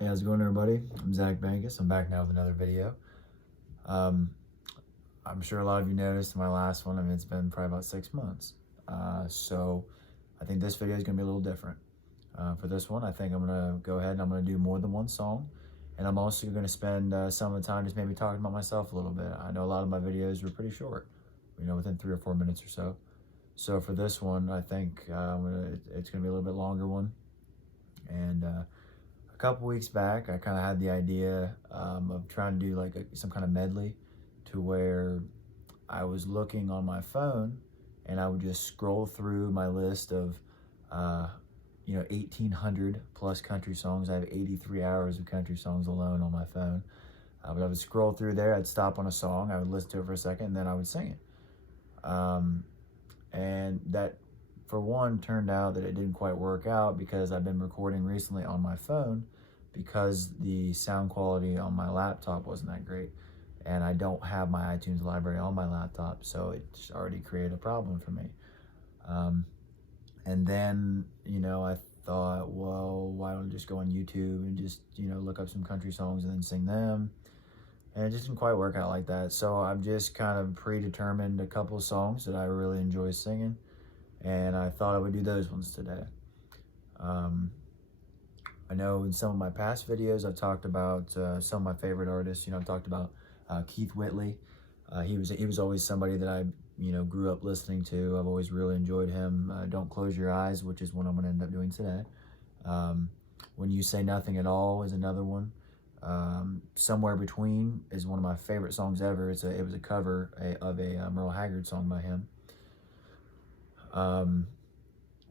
Hey, how's it going, everybody? I'm Zach Bankus. I'm back now with another video. Um, I'm sure a lot of you noticed my last one. It's been probably about 6 months. So I think this video is going to be a little different. For this one, I think I'm going to go ahead and I'm going to do more than one song. And I'm also going to spend some of the time just maybe talking about myself a little bit. I know a lot of my videos were pretty short, within 3 or 4 minutes or so. So for this one, I think it's going to be a little bit longer one. And a couple weeks back, I kind of had the idea of trying to do like some kind of medley, to where I was looking on my phone and I would just scroll through my list of, 1,800 plus country songs. I have 83 hours of country songs alone on my phone. But I would scroll through there, I'd stop on a song, I would listen to it for a second, and then I would sing it. And that, for one, turned out that it didn't quite work out because I've been recording recently on my phone because the sound quality on my laptop wasn't that great. And I don't have my iTunes library on my laptop, so it's already created a problem for me. And then, I thought, well, why don't I just go on YouTube and just, look up some country songs and then sing them? And it just didn't quite work out like that. So I've just kind of predetermined a couple of songs that I really enjoy singing, and I thought I would do those ones today. I know in some of my past videos I've talked about some of my favorite artists. I've talked about Keith Whitley. He was always somebody that I grew up listening to. I've always really enjoyed him. Don't Close Your Eyes, which is one I'm going to end up doing today. When You Say Nothing at All is another one. Somewhere Between is one of my favorite songs ever. It was a cover of a Merle Haggard song by him.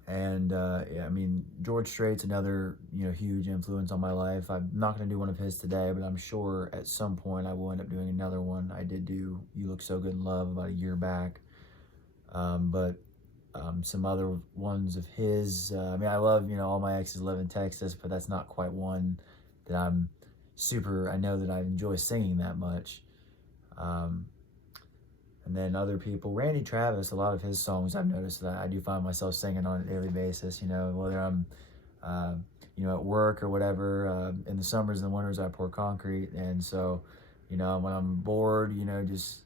Yeah, I mean, George Strait's another huge influence on my life. I'm not going to do one of his today, but I'm sure at some point I will end up doing another one. I did do You Look So Good in Love about a year back. But some other ones of his, I love, All My Exes Live in Texas, but that's not quite one that I know that I enjoy singing that much. And then other people, Randy Travis, a lot of his songs I've noticed that I do find myself singing on a daily basis, whether I'm, at work or whatever. In the summers and the winters, I pour concrete. And so, when I'm bored, just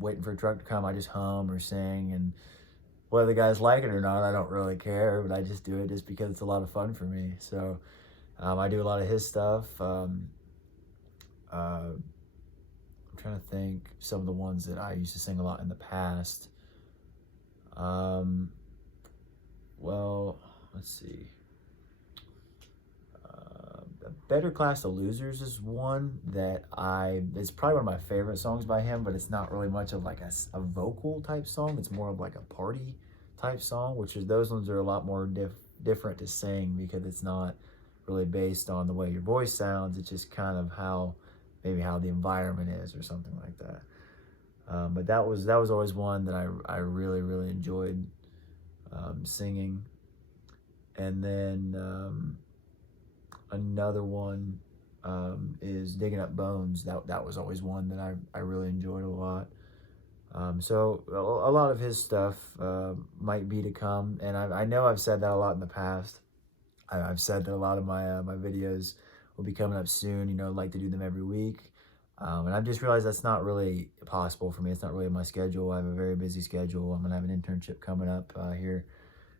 waiting for a truck to come, I just hum or sing. And whether the guys like it or not, I don't really care, but I just do it just because it's a lot of fun for me. So I do a lot of his stuff. I'm trying to think some of the ones that I used to sing a lot in the past. Well, let's see. Better Class of Losers is one that it's probably one of my favorite songs by him, but it's not really much of like a vocal type song. It's more of like a party type song, those ones are a lot more different to sing because it's not really based on the way your voice sounds. It's just kind of maybe how the environment is or something like that. But that was always one that I really, really enjoyed singing. And then another one is Digging Up Bones. That was always one that I really enjoyed a lot. So a lot of his stuff might be to come, and I know I've said that a lot in the past. I've said that a lot of my videos will be coming up soon. I'd like to do them every week. And I've just realized that's not really possible for me. It's not really my schedule. I have a very busy schedule. I'm going to have an internship coming up here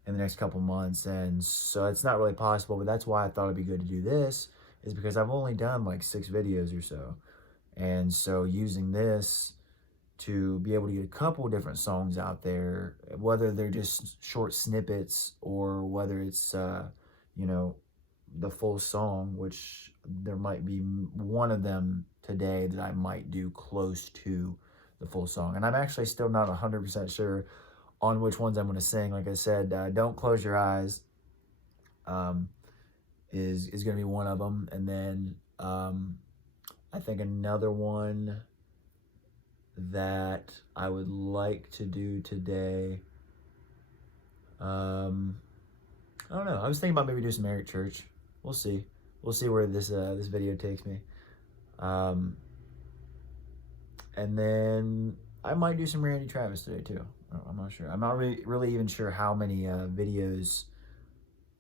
in the next couple months. And so it's not really possible, but that's why I thought it'd be good to do this, is because I've only done like 6 videos or so. And so using this to be able to get a couple different songs out there, whether they're just short snippets or whether it's, the full song, which there might be one of them today that I might do close to the full song. And I'm actually still not 100% sure on which ones I'm going to sing. Like I said, Don't Close Your Eyes is going to be one of them. And then I think another one that I would like to do today, I don't know. I was thinking about maybe doing some Eric Church. We'll see. We'll see where this video takes me. And then I might do some Randy Travis today too. I'm not sure. I'm not really even sure how many videos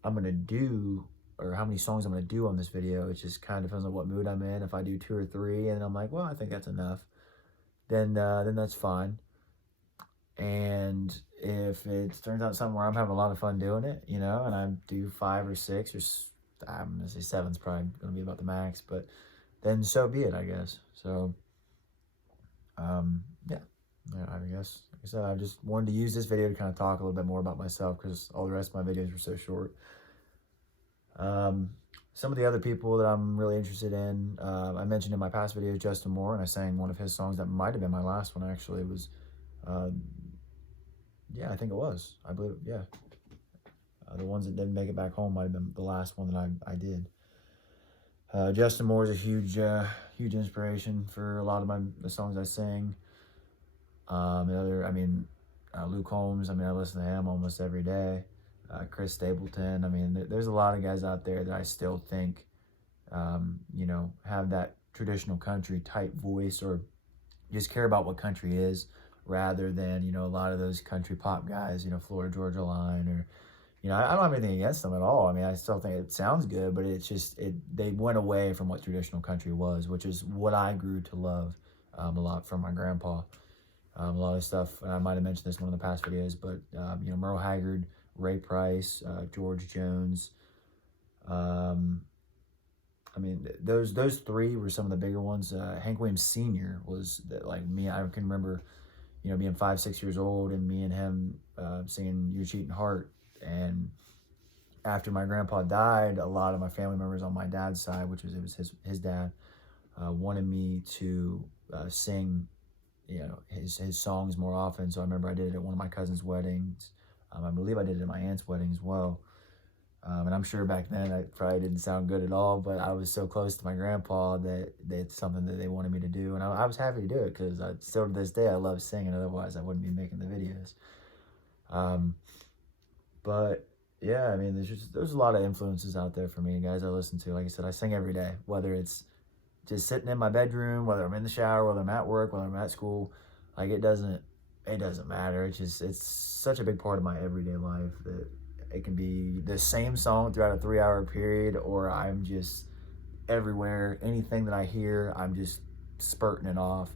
I'm gonna do or how many songs I'm going to do on this video. It just kind of depends on what mood I'm in. If I do 2 or 3 and I'm like, well, I think that's enough, then that's fine. And if it turns out something where I'm having a lot of fun doing it, you know, and I do 5 or 6 or I'm gonna say 7's probably gonna be about the max, but then so be it, I guess. So, yeah, I guess, like I said, I just wanted to use this video to kind of talk a little bit more about myself because all the rest of my videos were so short. Some of the other people that I'm really interested in, I mentioned in my past videos, Justin Moore, and I sang one of his songs that might have been my last one, actually. It was, yeah, I think it was. I believe, yeah. The ones that didn't make it back home might have been the last one that I did. Justin Moore is a huge inspiration for a lot of the songs I sing. Luke Combs, I listen to him almost every day. Chris Stapleton, there's a lot of guys out there that I still think, have that traditional country type voice or just care about what country is rather than, a lot of those country pop guys, Florida Georgia Line or, I don't have anything against them at all. I still think it sounds good, but it's just, they went away from what traditional country was, which is what I grew to love a lot from my grandpa. A lot of stuff, and I might have mentioned this in one of the past videos, but, Merle Haggard, Ray Price, George Jones. Those 3 were some of the bigger ones. Hank Williams Sr. was like me. I can remember, being 5, 6 years old and me and him singing "Your Cheating Heart." And after my grandpa died, a lot of my family members on my dad's side, which was his dad, wanted me to sing, his songs more often. So I remember I did it at one of my cousin's weddings. I believe I did it at my aunt's wedding as well. And I'm sure back then I probably didn't sound good at all, but I was so close to my grandpa that it's something that they wanted me to do. And I was happy to do it because still to this day, I love singing. Otherwise, I wouldn't be making the videos. But yeah, there's a lot of influences out there for me, guys I listen to. Like I said, I sing every day, whether it's just sitting in my bedroom, whether I'm in the shower, whether I'm at work, whether I'm at school. Like it doesn't matter. It's such a big part of my everyday life that it can be the same song throughout a 3-hour period, or I'm just everywhere. Anything that I hear, I'm just spurting it off.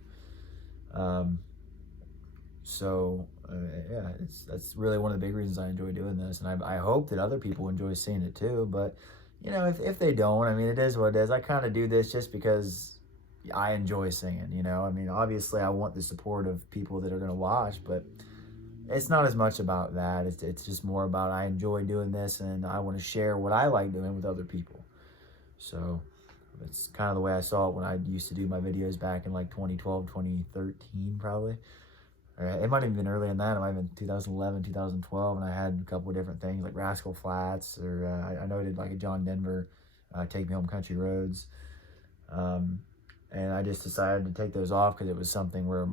Yeah, that's really one of the big reasons I enjoy doing this, and I hope that other people enjoy seeing it too. But if they don't, it is what it is. I kind of do this just because I enjoy singing. Obviously I want the support of people that are going to watch, but it's not as much about that. It's just more about I enjoy doing this and I want to share what I like doing with other people. So it's kind of the way I saw it when I used to do my videos back in like 2012, 2013 probably. It might have been earlier than that. It might have been 2011, 2012, and I had a couple of different things like Rascal Flatts, or I know I did like a John Denver, Take Me Home Country Roads. And I just decided to take those off because it was something where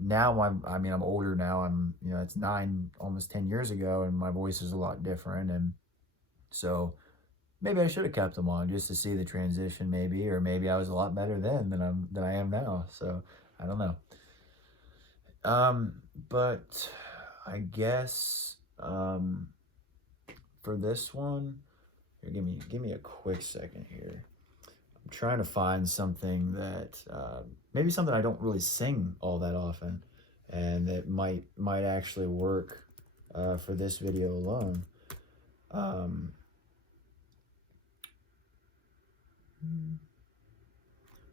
now I'm older now. It's 9, almost 10 years ago, and my voice is a lot different. And so maybe I should have kept them on just to see the transition maybe, or maybe I was a lot better then than I am now. So I don't know. But I guess, for this one, here, give me a quick second here. I'm trying to find something that, maybe something I don't really sing all that often, and that might actually work, for this video alone.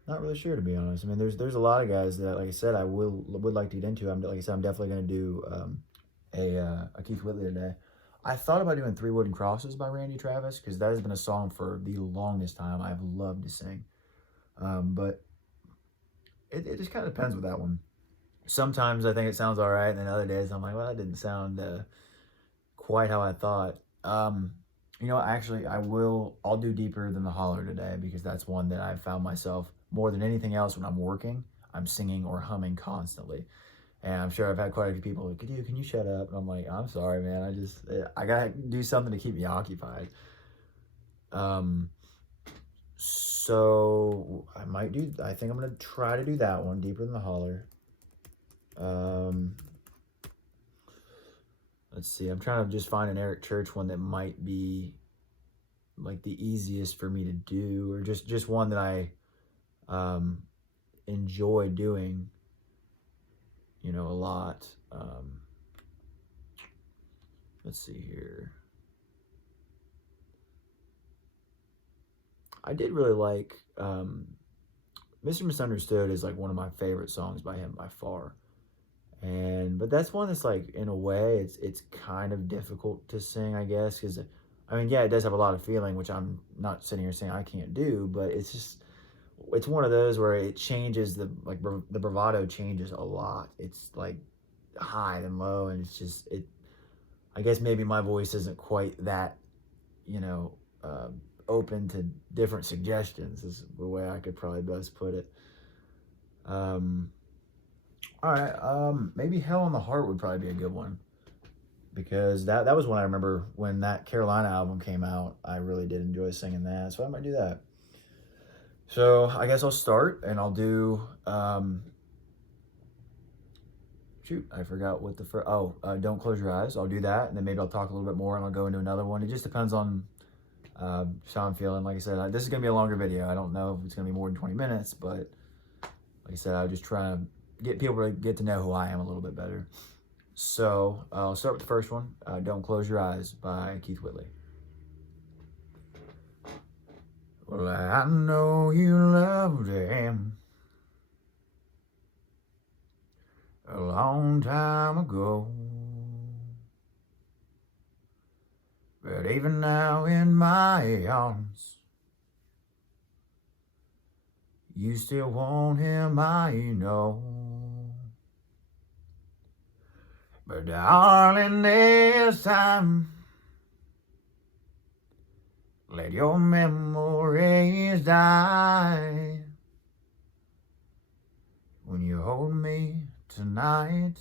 Not really sure, to be honest. There's a lot of guys that, like I said, I would like to get into. Like I said, I'm definitely going to do a Keith Whitley today. I thought about doing 3 Wooden Crosses by Randy Travis because that has been a song for the longest time I've loved to sing. But it just kind of depends with that one. Sometimes I think it sounds all right, and then other days I'm like, well, that didn't sound quite how I thought. Actually, I'll do Deeper Than the Holler today because that's one that I've found myself more than anything else when I'm working, I'm singing or humming constantly. And I'm sure I've had quite a few people like, dude, can you shut up? And I'm like, I'm sorry, man. I gotta do something to keep me occupied. So I think I'm gonna try to do that one, Deeper Than the Holler. Let's see, I'm trying to just find an Eric Church one that might be like the easiest for me to do, or just one that I um, enjoy doing, a lot. Let's see here. I did really like Mr. Misunderstood is like one of my favorite songs by him by far. But that's one that's like, in a way, it's kind of difficult to sing, I guess, because I mean, yeah, it does have a lot of feeling, which I'm not sitting here saying I can't do, but it's one of those where it changes the bravado changes a lot. It's like high and low, and it's just it. I guess maybe my voice isn't quite that, you know, uh, open to different suggestions, is the way I could probably best put it. Um, all right, maybe Hell on the Heart would probably be a good one, because that was one I remember when that Carolina album came out. I really did enjoy singing that, so I might do that. So I guess I'll start, and I'll do. Shoot, I forgot what the first. Oh, Don't Close Your Eyes. I'll do that, and then maybe I'll talk a little bit more, and I'll go into another one. It just depends on how I'm feeling. Like I said, this is gonna be a longer video. I don't know if it's gonna be more than 20 minutes, but like I said, I'll just try to get people to get to know who I am a little bit better. So I'll start with the first one, Don't Close Your Eyes by Keith Whitley. Well, I know you loved him a long time ago, but even now in my arms, you still want him, I know. But darling, this time, let your memories die when you hold me tonight.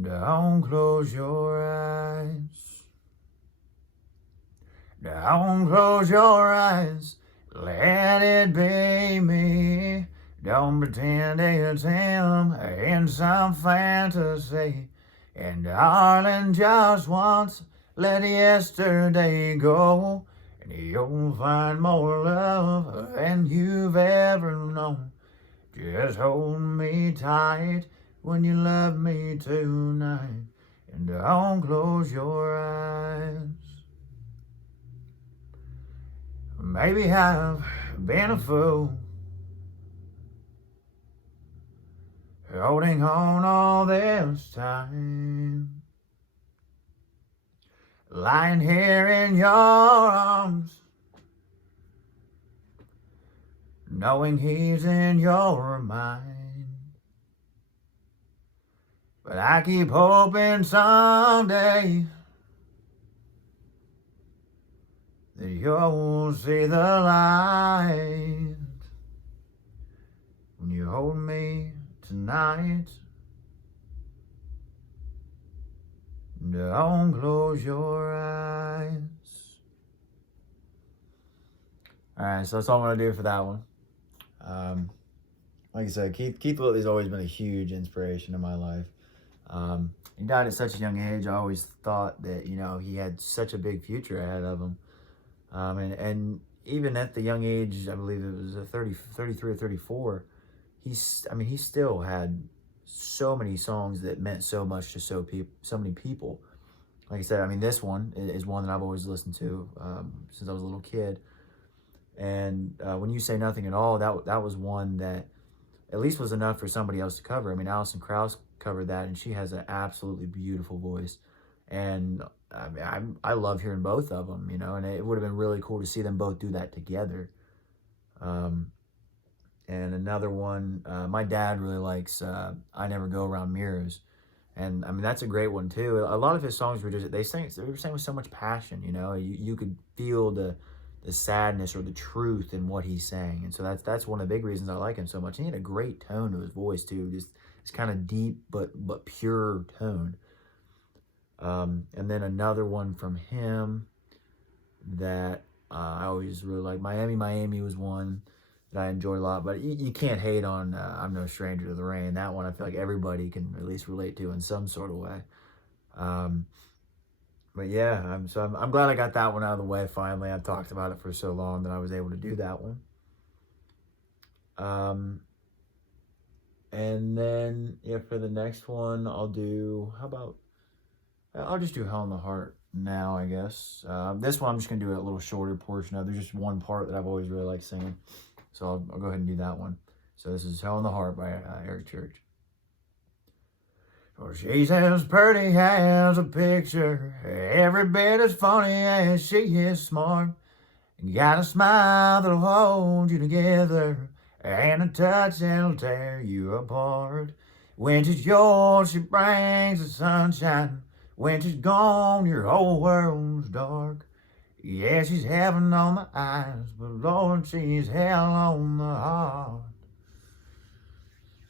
Don't close your eyes. Don't close your eyes. Let it be me. Don't pretend it's him in some fantasy. And darling, just once, let yesterday go, and you'll find more love than you've ever known. Just hold me tight when you love me tonight, and don't close your eyes. Maybe I've been a fool, holding on all this time, lying here in your arms, knowing he's in your mind. But I keep hoping someday that you'll see the light when you hold me tonight. Don't close your eyes. Alright, so that's all I'm going to do for that one. Like I said, Keith Whitley's always been a huge inspiration in my life. He died at such a young age. I always thought that, he had such a big future ahead of him. And even at the young age, I believe it was 33 or 34, he still had so many songs that meant so much to so many people. Like I said, this one is one that I've always listened to since I was a little kid. And When You Say Nothing at All, that was one that at least was enough for somebody else to cover. Alison Krauss covered that, and she has an absolutely beautiful voice. And I love hearing both of them, and it would have been really cool to see them both do that together. And another one, my dad really likes I Never Go Around Mirrors. And that's a great one too. A lot of his songs were they were saying with so much passion, you could feel the sadness or the truth in what he's saying. And so that's one of the big reasons I like him so much. And he had a great tone to his voice too, just this kind of deep but pure tone. And then another one from him that I always really like, Miami was one that I enjoyed a lot. But you can't hate on I'm No Stranger to the Rain. That one I feel like everybody can at least relate to in some sort of way. But yeah, I'm glad I got that one out of the way finally. I've talked about it for so long that I was able to do that one. Um, and then yeah, for the next one, I'll do. How about I'll just do Hell in the Heart now, I guess. This one I'm just gonna do a little shorter portion of. There's just one part that I've always really liked singing, so I'll go ahead and do that one. So this is Hell in the Heart by Eric Church. Well, she's as pretty as a picture, every bit as funny as she is smart. You got a smile that'll hold you together, and a touch that'll tear you apart. When she's yours, she brings the sunshine. When she's gone, your whole world's dark. Yeah, she's heaven on the eyes, but Lord, she's hell on the heart.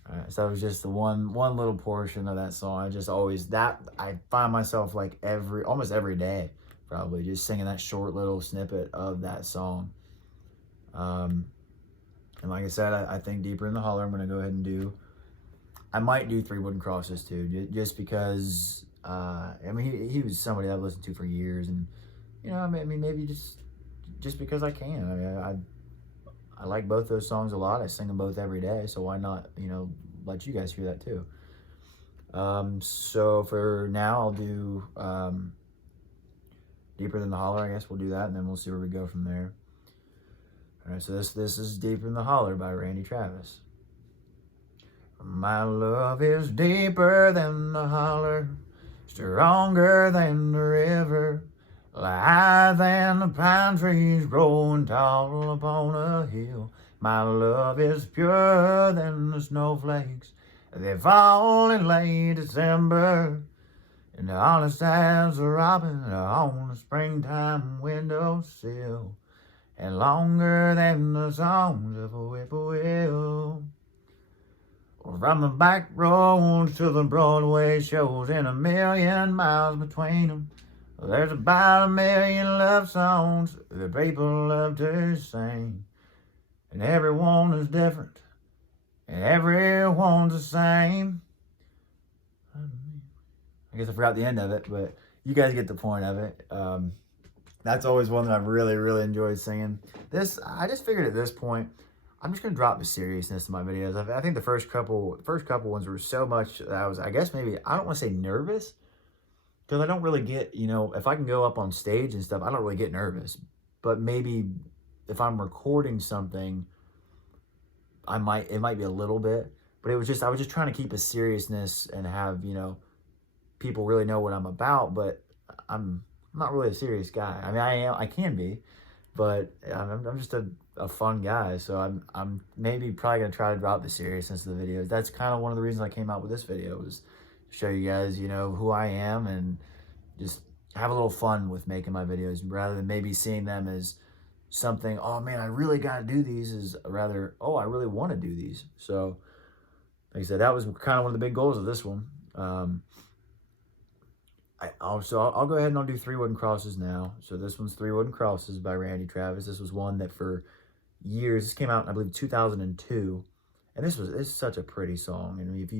Alright, so that was just the one little portion of that song. I find myself like almost every day, probably just singing that short little snippet of that song. And like I said, I think Deeper in the Holler I'm going to go ahead and do. I might do Three Wooden Crosses too, just because, I mean, he was somebody I've listened to for years, and, you know, I mean maybe just because I can. I mean, I like both those songs a lot. I sing them both every day, so why not, you know, let you guys hear that too. So for now, I'll do Deeper Than the Holler, I guess we'll do that, and then we'll see where we go from there. All right, so this is Deeper Than the Holler by Randy Travis. My love is deeper than the holler, stronger than the river, higher than the pine trees growing tall upon a hill. My love is purer than the snowflakes that fall in late December, and honest as a robin on a springtime windowsill, and longer than the songs of a whippoorwill. From the back roads to the Broadway shows, and a million miles between them, there's about 1 million love songs that people love to sing. And everyone is different, and everyone's the same. I guess I forgot the end of it, but you guys get the point of it. That's always one that I've really, really enjoyed singing. I just figured at this point, I'm just gonna drop the seriousness in my videos. I think the first couple ones were so much that I was, I guess maybe, I don't want to say nervous, because I don't really get, you know, if I can go up on stage and stuff, I don't really get nervous. But maybe if I'm recording something, it might be a little bit. But I was just trying to keep a seriousness and have, you know, people really know what I'm about. But I'm not really a serious guy. I mean, I can be, but I'm just a fun guy. So I'm maybe probably gonna try to drop the seriousness of the videos. That's kind of one of the reasons I came out with this video, was to show you guys, you know, who I am, and just have a little fun with making my videos, rather than maybe seeing them as something, oh man, I really got to do these, is rather, oh, I really want to do these. So like I said, that was kind of one of the big goals of this one. I'll go ahead and I'll do Three Wooden Crosses now. So this one's Three Wooden Crosses by Randy Travis. This was one that for years, this came out in, I believe, 2002. And it's such a pretty song. And if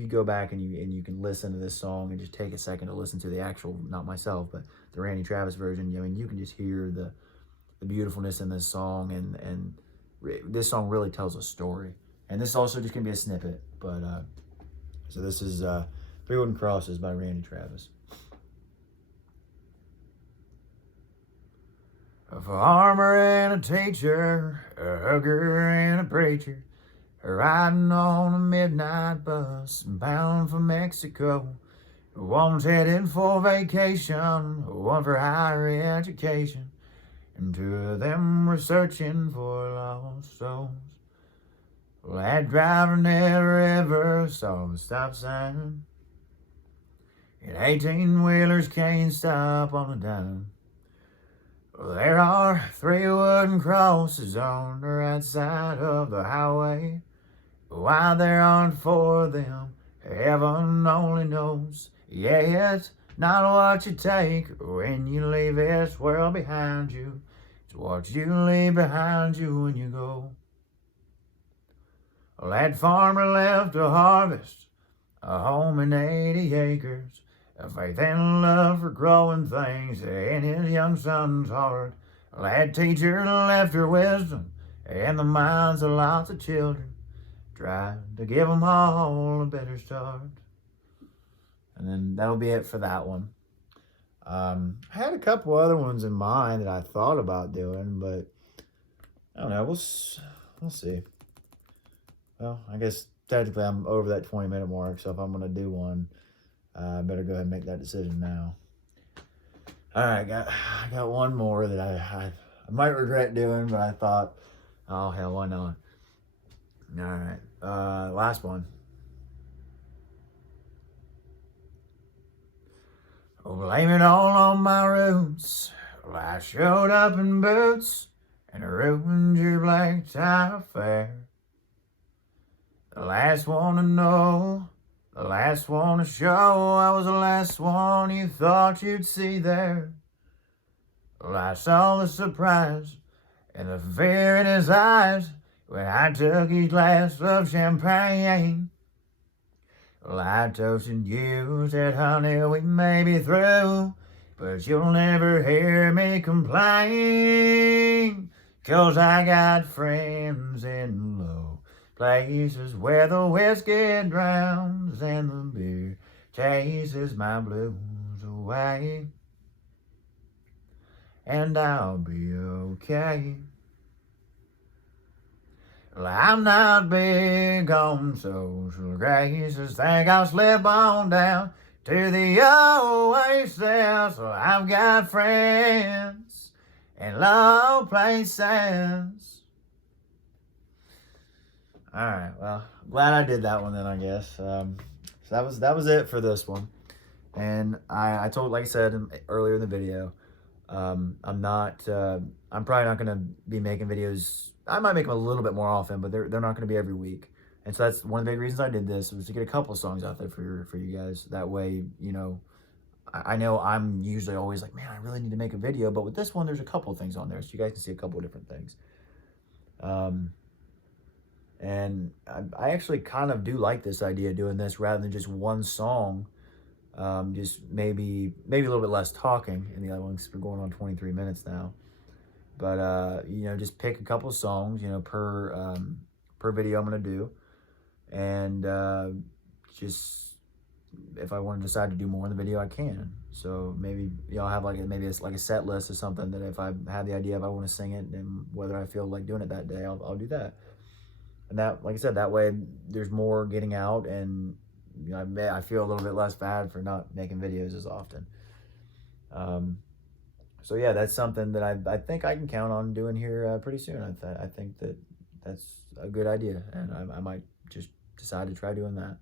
you go back and you can listen to this song and just take a second to listen to the actual, not myself, but the Randy Travis version, I mean, you can just hear the beautifulness in this song, and this song really tells a story. And this also just gonna be a snippet, but so this is Three Wooden Crosses by Randy Travis. A farmer and a teacher, a hugger and a preacher, riding on a midnight bus bound for Mexico. One's headed for vacation, one for higher education, and two of them were searching for lost souls. Well, that driver never ever saw the stop sign, and 18-wheelers can't stop on a dime. Well, there are three wooden crosses on the right side of the highway. Why there aren't four of them, heaven only knows. Yeah, it's not what you take when you leave this world behind you. It's what you leave behind you when you go. Well, that farmer left to harvest a home in 80 acres. A faith and love for growing things in his young son's heart. That teacher left her wisdom in the minds of lots of children, trying to give them all a better start. And then that'll be it for that one. I had a couple other ones in mind that I thought about doing, but I don't know. We'll see. Well, I guess technically I'm over that 20-minute mark, so if I'm going to do one, I better go ahead and make that decision now. All right, I got one more that I might regret doing, but I thought, oh, hell, why not? All right, last one. Oh, blame it all on my roots. Well, I showed up in boots and ruined your black tie affair. The last one to know, the last one to show, I was the last one you thought you'd see there. Well, I saw the surprise and the fear in his eyes when I took his glass of champagne. Well, I toasted you, said, honey, we may be through, but you'll never hear me complain, 'cause I got friends in low places where the whiskey drowns and the beer chases my blues away, and I'll be okay. Well, I'm not big on social graces, think I'll slip on down to the oasis. Well, I've got friends in low places. All right, well, glad I did that one then, I guess. So that was it for this one. And I told, like I said earlier in the video, I'm probably not gonna be making videos. I might make them a little bit more often, but they're not gonna be every week. And so that's one of the big reasons I did this, was to get a couple songs out there for you guys. That way, you know, I know I'm usually always like, man, I really need to make a video, but with this one, there's a couple things on there, so you guys can see a couple of different things. And I actually kind of do like this idea of doing this rather than just one song. Just maybe a little bit less talking in the other one, because we're going on 23 minutes now. But you know, just pick a couple of songs, you know, per video I'm gonna do, and just if I want to decide to do more in the video, I can. So maybe, you know, I'll have maybe it's like a set list or something that if I have the idea if I want to sing it and whether I feel like doing it that day, I'll do that. And that, like I said, that way there's more getting out, and you know, I feel a little bit less bad for not making videos as often. So yeah, that's something that I think I can count on doing here pretty soon. I think that's a good idea, and I might just decide to try doing that.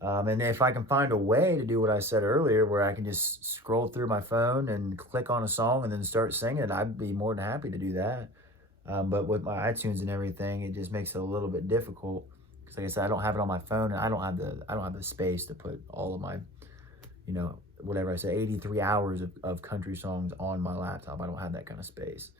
And if I can find a way to do what I said earlier, where I can just scroll through my phone and click on a song and then start singing it, I'd be more than happy to do that. But with my iTunes and everything, it just makes it a little bit difficult, because like I said, I don't have it on my phone, and I don't have the space to put all of my, you know, whatever I say, 83 hours of country songs on my laptop. I don't have that kind of space.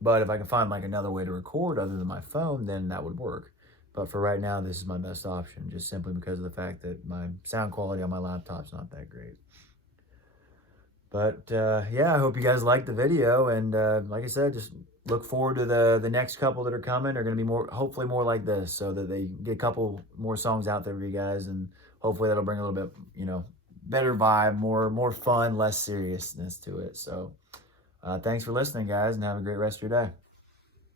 But if I can find like another way to record other than my phone, then that would work. But for right now, this is my best option, just simply because of the fact that my sound quality on my laptop's not that great. But yeah, I hope you guys liked the video, and like I said, just look forward to the next couple that are coming. They're going to be hopefully more like this, so that they get a couple more songs out there for you guys, and hopefully that'll bring a little bit, you know, better vibe, more fun, less seriousness to it. So thanks for listening, guys, and have a great rest of your day.